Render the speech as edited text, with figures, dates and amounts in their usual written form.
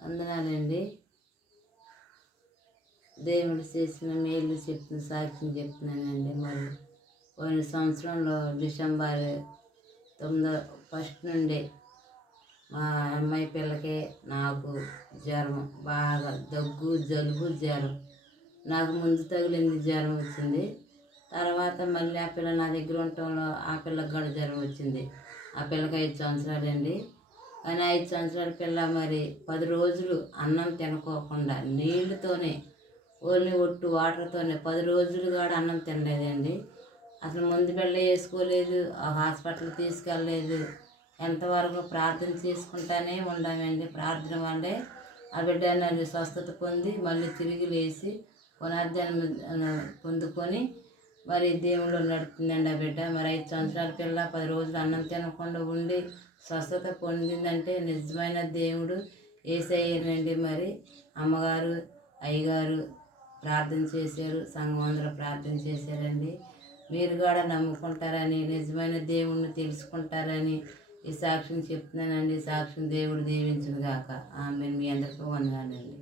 వందనాలండి. దేవుడు చేసిన మేలు చెప్తున్న సాక్ష్యం చెప్తున్నానండి. మరి పోయిన సంవత్సరంలో డిసెంబర్ 9 ఫస్ట్ నుండి మా అమ్మాయి పిల్లకి నాకు జ్వరం, బాగా దగ్గు, జలుబు, జ్వరం. నాకు ముందు తగిలింది, జ్వరం వచ్చింది. తర్వాత మళ్ళీ ఆ పిల్ల నా దగ్గర ఉండటంలో ఆ పిల్లకి కూడా జ్వరం వచ్చింది. ఆ పిల్లకి 5 సంవత్సరాలండి. కానీ 5 సంవత్సరాల పిల్ల మరి 10 రోజులు అన్నం తినకోకుండా నీళ్ళతోనే, ఓన్లీ ఒట్టు వాటర్తోనే 10 రోజులు కూడా అన్నం తినలేదండి. అసలు ముందు బిళ్ళ వేసుకోలేదు, హాస్పిటల్ తీసుకెళ్ళలేదు. ఎంతవరకు ప్రార్థన చేసుకుంటానే ఉండామండి. ప్రార్థన వల్లే ఆ బిడ్డ నన్ను స్వస్థత పొంది మళ్ళీ తిరిగి లేచి పునర్జన్మ పొందుకొని మరి దేవుళ్ళు నడుపుతుందండి ఆ బిడ్డ. మరి 5 సంవత్సరాల పిల్ల 10 రోజులు అన్నం తినకుండా ఉండి స్వస్థత పొందిందంటే నిజమైన దేవుడు యేసయ్యేనండి. మరి అమ్మగారు, అయ్యగారు ప్రార్థన చేశారు, సంఘం అందరూ ప్రార్థన చేశారండి. మీరు కూడా నమ్ముకుంటారని, నిజమైన దేవుణ్ణి తెలుసుకుంటారని ఈ సాక్ష్యం చెప్తున్నానండి. సాక్ష్యం దేవుడు దీవించును గాక. ఆమె మీ అందరికీ వందనాలండి.